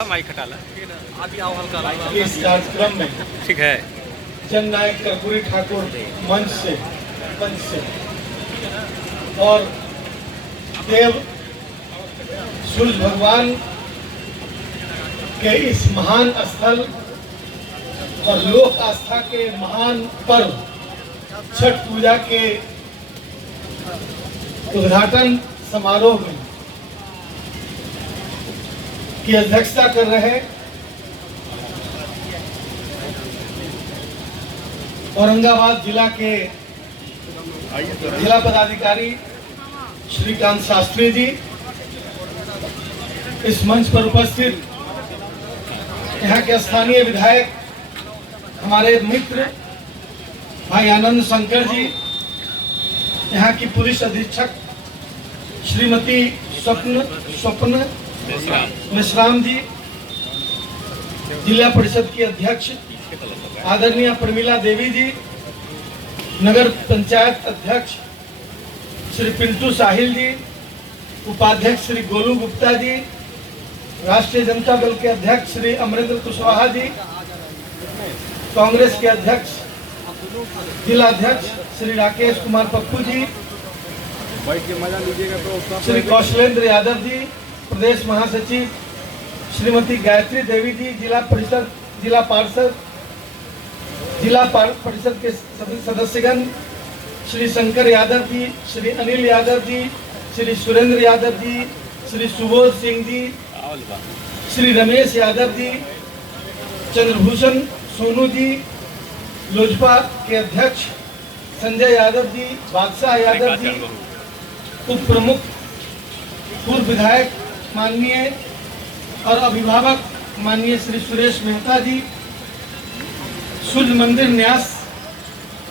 Mic हटा ला। इस कार्यक्रम में ठीक है। जननायक कर्पूरी ठाकुर मंच से और देव सूर्य भगवान के इस महान स्थल और लोक आस्था के महान पर्व छठ पूजा के उद्घाटन समारोह में की अध्यक्षता कर रहे औरंगाबाद जिला के जिला पदाधिकारी श्रीकांत शास्त्री जी, इस मंच पर उपस्थित यहाँ के स्थानीय विधायक हमारे मित्र भाई आनंद शंकर जी, यहाँ की पुलिस अधीक्षक श्रीमती स्वप्न मेश्राम जी, जिला परिषद की अध्यक्ष आदरणीय प्रमिला देवी जी, नगर पंचायत अध्यक्ष श्री पिंटू साहिल जी, उपाध्यक्ष श्री गोलू गुप्ता जी, राष्ट्रीय जनता दल के अध्यक्ष श्री अमरेंद्र कुशवाहा जी, कांग्रेस के अध्यक्ष जिला अध्यक्ष श्री राकेश कुमार पप्पू जी, श्री कौशलेंद्र यादव जी, प्रदेश महासचिव श्रीमती गायत्री देवी जी, जिला परिषद के सभी सदस्यगण श्री शंकर यादव जी, श्री अनिल यादव जी, श्री सुरेंद्र यादव जी, श्री सुबोध सिंह जी, श्री रमेश यादव जी, चंद्रभूषण सोनू जी, लोजपा के अध्यक्ष संजय यादव जी, बादशाह यादव जी, उप प्रमुख पूर्व विधायक माननीय और अभिभावक माननीय श्री सुरेश मेहता जी, सूर्य मंदिर न्यास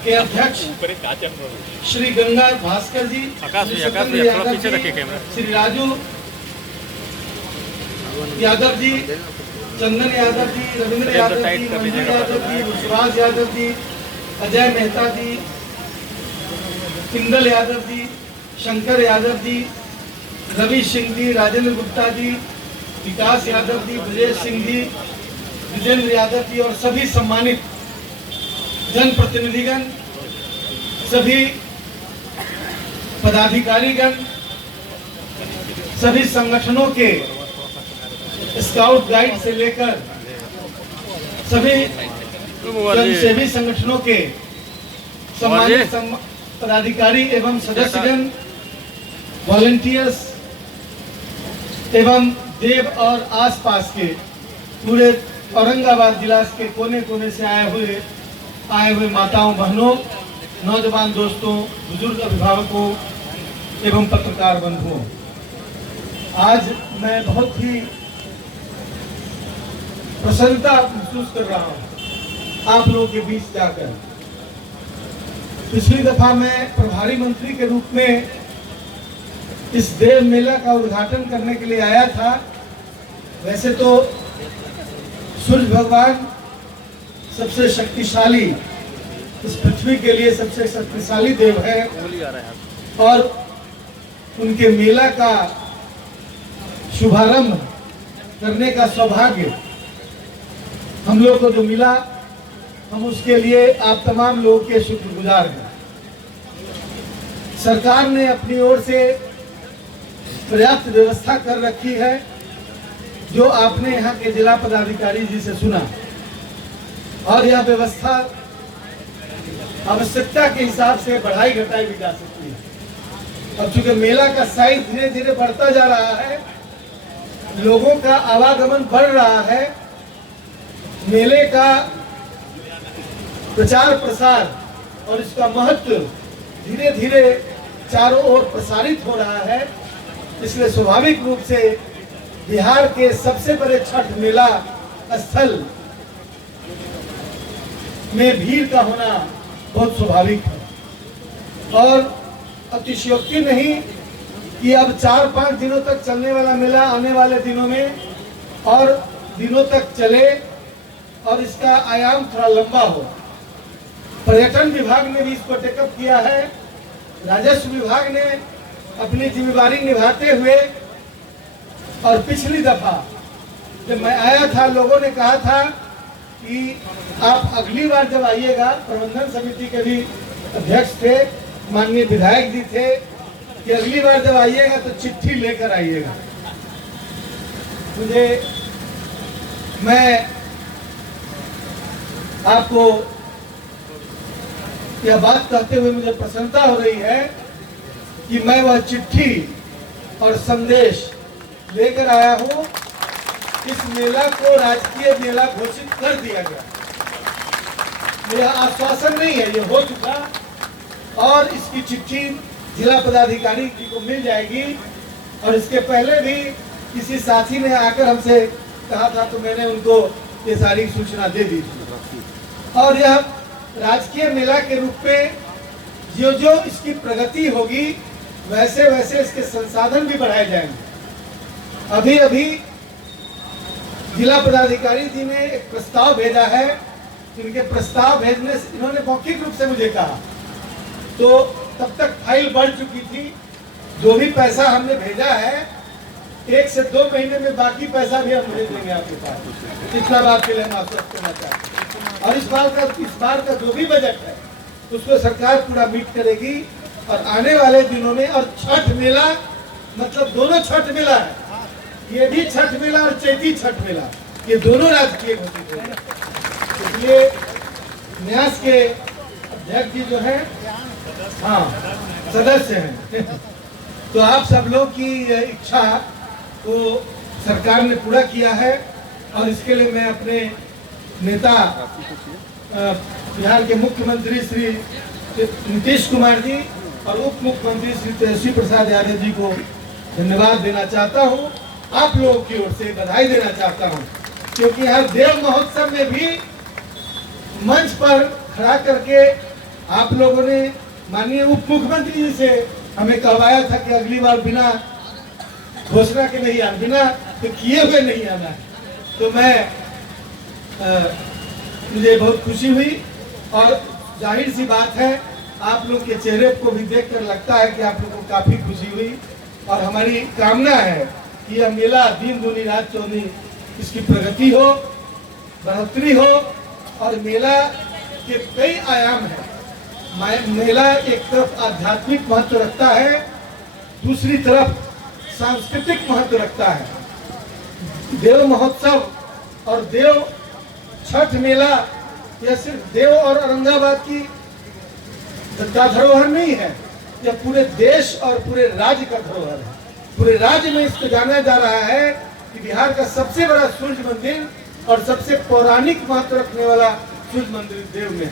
के अध्यक्ष श्री गंगा भास्कर जी, श्री राजू यादव जी, चंदन यादव जी, रविंद्र यादव जी, मंजू यादव जी, विश्वास यादव जी, अजय मेहता जी, पिंदल यादव जी, शंकर यादव जी, रवि सिंह जी, राजेंद्र गुप्ता जी, विकास यादव जी, ब्रजेश सिंह जी, विजेंद्र यादव जी और सभी सम्मानित जनप्रतिनिधिगण, सभी पदाधिकारीगण, सभी संगठनों के स्काउट गाइड से लेकर सभी स्वयंसेवी संगठनों के सम्मानित पदाधिकारी एवं सदस्यगण, वॉलंटियर्स एवं देव और आसपास के पूरे औरंगाबाद जिला के कोने कोने से आए हुए माताओं बहनों, नौजवान दोस्तों, बुजुर्ग अभिभावकों एवं पत्रकार बंधुओं, आज मैं बहुत ही प्रसन्नता महसूस कर रहा हूँ आप लोगों के बीच जाकर। पिछली दफा मैं प्रभारी मंत्री के रूप में इस देव मेला का उद्घाटन करने के लिए आया था। वैसे तो सूर्य भगवान सबसे शक्तिशाली, इस पृथ्वी के लिए सबसे शक्तिशाली देव है और उनके मेला का शुभारंभ करने का सौभाग्य हम लोग को जो मिला, हम उसके लिए आप तमाम लोगों के शुक्रगुजार हैं। सरकार ने अपनी ओर से पर्याप्त व्यवस्था कर रखी है, जो आपने यहाँ के जिला पदाधिकारी जी से सुना, और यह व्यवस्था आवश्यकता के हिसाब से बढ़ाई घटाई भी जा सकती है। अब चूंकि मेला का साइज धीरे धीरे बढ़ता जा रहा है, लोगों का आवागमन बढ़ रहा है, मेले का प्रचार प्रसार और इसका महत्व धीरे धीरे चारों ओर प्रसारित हो रहा है, इसलिए स्वाभाविक रूप से बिहार के सबसे बड़े छठ मेला स्थल में भीड़ का होना बहुत स्वाभाविक है। और अतिशयोक्ति नहीं कि अब 4-5 दिनों तक चलने वाला मेला आने वाले दिनों में और दिनों तक चले और इसका आयाम थोड़ा लंबा हो। पर्यटन विभाग ने भी इसको टेकअप किया है, राजस्व विभाग ने अपनी जिम्मेदारी निभाते हुए और पिछली दफा जब मैं आया था लोगों ने कहा था कि आप अगली बार जब आइएगा, प्रबंधन समिति के भी अध्यक्ष थे, माननीय विधायक जी थे, कि अगली बार जब आइएगा तो चिट्ठी लेकर आइएगा। मैं आपको यह बात कहते हुए मुझे प्रसन्नता हो रही है कि मैं वह चिट्ठी और संदेश लेकर आया हूं। इस मेला को राजकीय मेला घोषित कर दिया गया। यह आश्वासन नहीं है, यह हो चुका, और इसकी चिट्ठी जिला पदाधिकारी जी को मिल जाएगी। और इसके पहले भी किसी साथी ने आकर हमसे कहा था तो मैंने उनको ये सारी सूचना दे दी थी। और यह राजकीय मेला के रूप में जो जो इसकी प्रगति होगी वैसे वैसे इसके संसाधन भी बढ़ाए जाएंगे। अभी अभी जिला पदाधिकारी जी ने एक प्रस्ताव भेजा है। इनके प्रस्ताव भेजने से इन्होंने मौखिक रूप से मुझे कहा, तो तब तक फाइल बढ़ चुकी थी। जो भी पैसा हमने भेजा है 1 से 2 महीने में बाकी पैसा भी हम भेज देंगे आपके पास। इतना बात के लिए हम आपसे कहना चाहते हैं। और इस बार का जो भी बजट है उसको सरकार पूरा मीट करेगी। और आने वाले दिनों में, और छठ मेला मतलब दोनों छठ मेला है, ये भी छठ मेला और चैती छठ मेला, ये दोनों राजकीय घोषित होंगे। इसलिए न्यास के अध्यक्ष जी जो है, हाँ सदस्य हैं तो आप सब लोग की इच्छा को सरकार ने पूरा किया है। और इसके लिए मैं अपने नेता बिहार के मुख्यमंत्री श्री नीतीश कुमार जी और उप मुख्यमंत्री श्री तेजस्वी प्रसाद यादव जी को धन्यवाद देना चाहता हूँ। आप लोगों की ओर से बधाई देना चाहता हूँ, क्योंकि यहाँ देव महोत्सव में भी मंच पर खड़ा करके आप लोगों ने माननीय उप मुख्यमंत्री जी से हमें कहवाया था कि अगली बार बिना घोषणा के नहीं आना, बिना तो किए हुए नहीं आना। तो मैं मुझे बहुत खुशी हुई। और जाहिर सी बात है, आप लोग के चेहरे को भी देखकर लगता है कि आप लोगों को काफी खुशी हुई। और हमारी कामना है कि यह मेला दिन दूनी रात चौनी इसकी प्रगति हो, बढ़ोतरी हो। और मेला के कई आयाम हैं। मेला एक तरफ आध्यात्मिक महत्व रखता है, दूसरी तरफ सांस्कृतिक महत्व रखता है। देव महोत्सव और देव छठ मेला यह सिर्फ देव और औरंगाबाद की धरोहर नहीं है, यह पूरे देश और पूरे राज्य का धरोहर है। पूरे राज्य में इसको जाना जा रहा है कि बिहार का सबसे बड़ा सूर्य मंदिर और सबसे पौराणिक महत्व रखने वाला सूर्य मंदिर देव में है।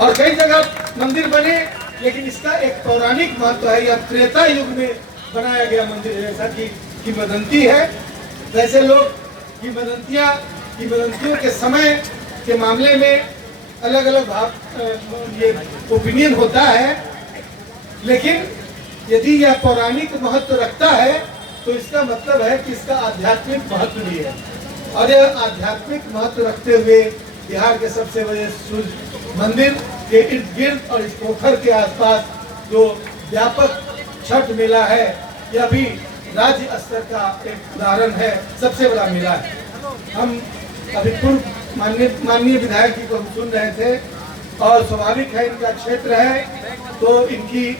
और कई जगह मंदिर बने, लेकिन इसका एक पौराणिक महत्व है। यह त्रेता युग में बनाया गया मंदिर है, जैसा कि किंवदंती है। वैसे लोग किंवदंतियों के समय के मामले में अलग अलग ये ओपिनियन होता है, लेकिन यदि यह पौराणिक महत्व रखता है तो इसका मतलब है कि इसका आध्यात्मिक महत्व भी है। और यह आध्यात्मिक महत्व रखते हुए बिहार के सबसे बड़े सूर्य मंदिर के इर्द गिर्द और इस पोखर के आसपास जो व्यापक छठ मेला है, यह भी राज्य स्तर का एक उदाहरण है, सबसे बड़ा मेला है। हम अभी पूर्व माननीय विधायक जी को हम सुन रहे थे, और स्वाभाविक है इनका क्षेत्र है तो इनकी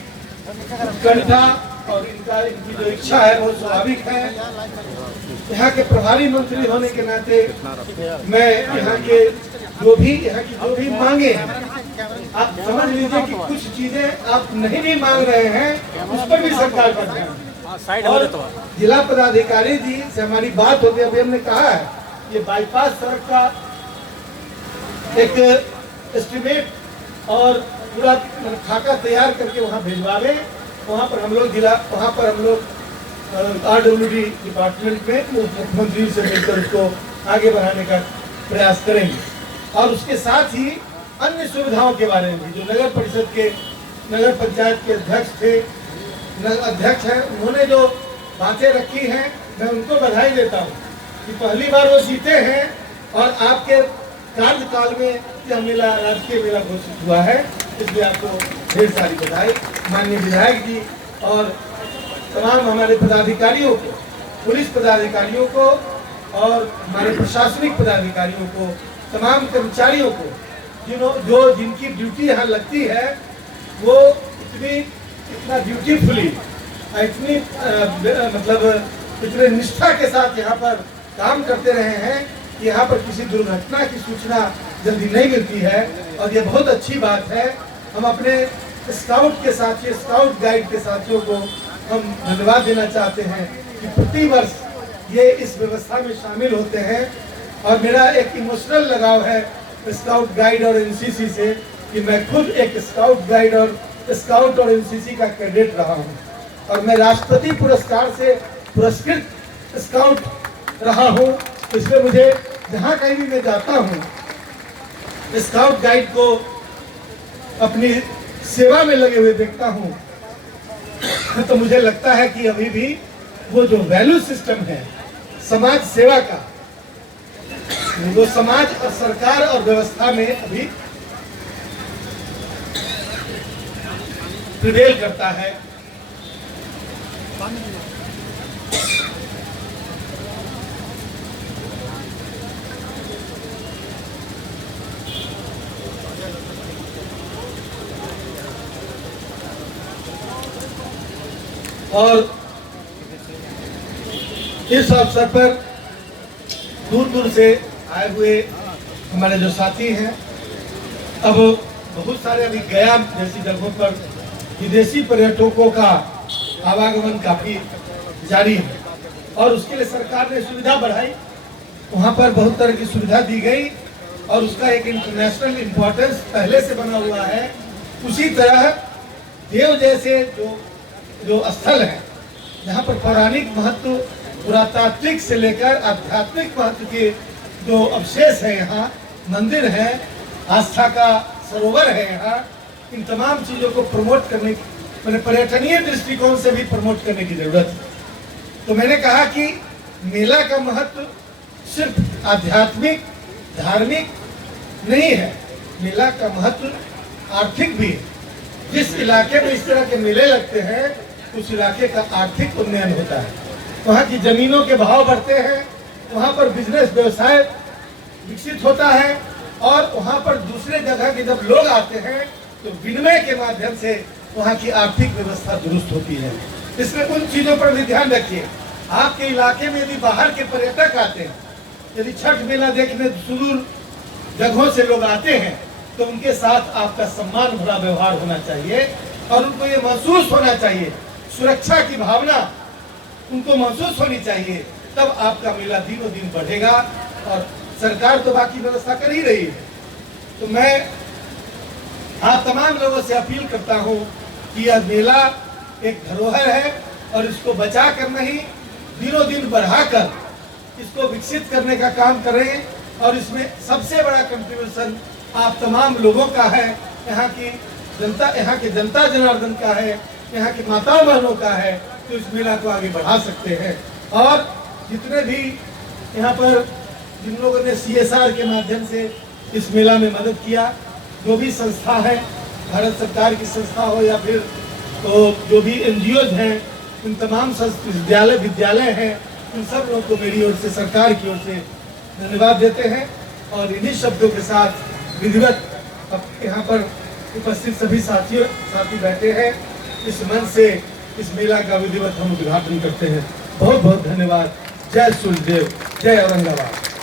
उत्कंठा और इनकी जो इच्छा है वो स्वाभाविक है। यहाँ के प्रभारी मंत्री होने के नाते मैं यहाँ की जो भी मांगे हैं, आप समझ लीजिए कि कुछ चीजें आप नहीं भी मांग रहे हैं उस पर भी सरकार कर रही है। और जिला पदाधिकारी जी से हमारी बात होती है, अभी हमने कहा है ये बाईपास सड़क का एक एस्टिमेट और पूरा खाका तैयार करके वहाँ भिजवावे। वहाँ पर हम लोग RWD डिपार्टमेंट में मुख्यमंत्री से मिलकर उसको आगे बढ़ाने का प्रयास करेंगे। और उसके साथ ही अन्य सुविधाओं के बारे में भी, जो नगर परिषद के नगर पंचायत के अध्यक्ष हैं, उन्होंने जो बातें रखी हैं, मैं उनको बधाई देता हूँ कि पहली बार वो जीते हैं और आपके कार्यकाल में यह मेला राजकीय मेला घोषित हुआ है। इसलिए आपको ढेर सारी बधाई। माननीय विधायक जी और तमाम हमारे पदाधिकारियों को, पुलिस पदाधिकारियों को और हमारे प्रशासनिक पदाधिकारियों को, तमाम कर्मचारियों को, जिनकी ड्यूटी यहाँ लगती है, वो इतना ब्यूटीफुली, इतनी इतने निष्ठा के साथ यहाँ पर काम करते रहे हैं कि यहाँ पर किसी दुर्घटना की सूचना जल्दी नहीं मिलती है। और ये बहुत अच्छी बात है। हम अपने स्काउट के साथियों, स्काउट गाइड के साथियों को हम धन्यवाद देना चाहते हैं कि प्रति वर्ष ये इस व्यवस्था में शामिल होते हैं। और मेरा एक इमोशनल लगाव है स्काउट गाइड और एनसीसी से कि मैं खुद एक स्काउट गाइड और स्काउट और एनसीसी का कैडेट रहा हूँ और मैं राष्ट्रपति पुरस्कार से पुरस्कृत स्काउट रहा हूँ। इसलिए मुझे जहाँ कहीं भी मैं जाता हूँ, स्काउट गाइड को अपनी सेवा में लगे हुए देखता हूँ, तो मुझे लगता है कि अभी भी वो जो वैल्यू सिस्टम है समाज सेवा का, वो समाज और सरकार और व्यवस्था में अभी प्रिवेल करता है। और इस अवसर पर दूर दूर से आए हुए हमारे जो साथी हैं, अब बहुत सारे अभी गया जैसी जगहों पर विदेशी पर्यटकों का आवागमन काफी जारी है और उसके लिए सरकार ने सुविधा बढ़ाई। वहाँ पर बहुत तरह की सुविधा दी गई और उसका एक इंटरनेशनल इम्पोर्टेंस पहले से बना हुआ है। उसी तरह देव जैसे जो स्थल है जहाँ पर पौराणिक महत्व, पुरातात्विक से लेकर आध्यात्मिक महत्व के जो अवशेष है, यहाँ मंदिर है, आस्था का सरोवर है, यहाँ इन तमाम चीजों को प्रमोट करने की, मैंने पर्यटनीय दृष्टिकोण से भी प्रमोट करने की जरूरत है। तो मैंने कहा कि मेला का महत्व सिर्फ आध्यात्मिक धार्मिक नहीं है, मेला का महत्व आर्थिक भी है। जिस इलाके में इस तरह के मेले लगते हैं उस इलाके का आर्थिक उन्नयन होता है, वहाँ की जमीनों के भाव बढ़ते हैं, वहाँ पर बिजनेस व्यवसाय विकसित होता है और वहाँ पर दूसरे जगह के जब लोग आते हैं तो विनिमय के माध्यम से वहाँ की आर्थिक व्यवस्था दुरुस्त होती है। इसमें उन चीजों पर भी ध्यान रखिए। आपके इलाके में यदि बाहर के पर्यटक आते हैं, यदि छठ मेला देखने सुदूर जगहों से लोग आते हैं, तो उनके साथ आपका सम्मान भरा व्यवहार होना चाहिए और उनको ये महसूस होना चाहिए, सुरक्षा की भावना उनको महसूस होनी चाहिए। तब आपका मेला दिनों दिन बढ़ेगा और सरकार तो बाकी व्यवस्था कर ही रही है। तो मैं आप तमाम लोगों से अपील करता हूँ कि यह मेला एक धरोहर है और इसको बचा कर नहीं, दिनों दिन बढ़ाकर इसको विकसित करने का काम करें। और इसमें सबसे बड़ा कंट्रीब्यूशन आप तमाम लोगों का है, यहाँ की जनता, यहाँ के जनता जनार्दन का है, यहाँ की माताओं बहनों का है, तो इस मेला को आगे बढ़ा सकते हैं। और जितने भी यहाँ पर जिन लोगों ने CSR के माध्यम से इस मेला में मदद किया, जो भी संस्था है, भारत सरकार की संस्था हो या फिर तो जो भी NGOs हैं, इन तमाम विद्यालय हैं, उन सब लोगों को मेरी ओर से, सरकार की ओर से धन्यवाद देते हैं। और इन्हीं शब्दों के साथ विधिवत अब यहाँ पर उपस्थित सभी साथी बैठे हैं, इस मंच से इस मेला का विधिवत हम उद्घाटन करते हैं। बहुत बहुत धन्यवाद। जय सूर्यदेव, जय औरंगाबाद।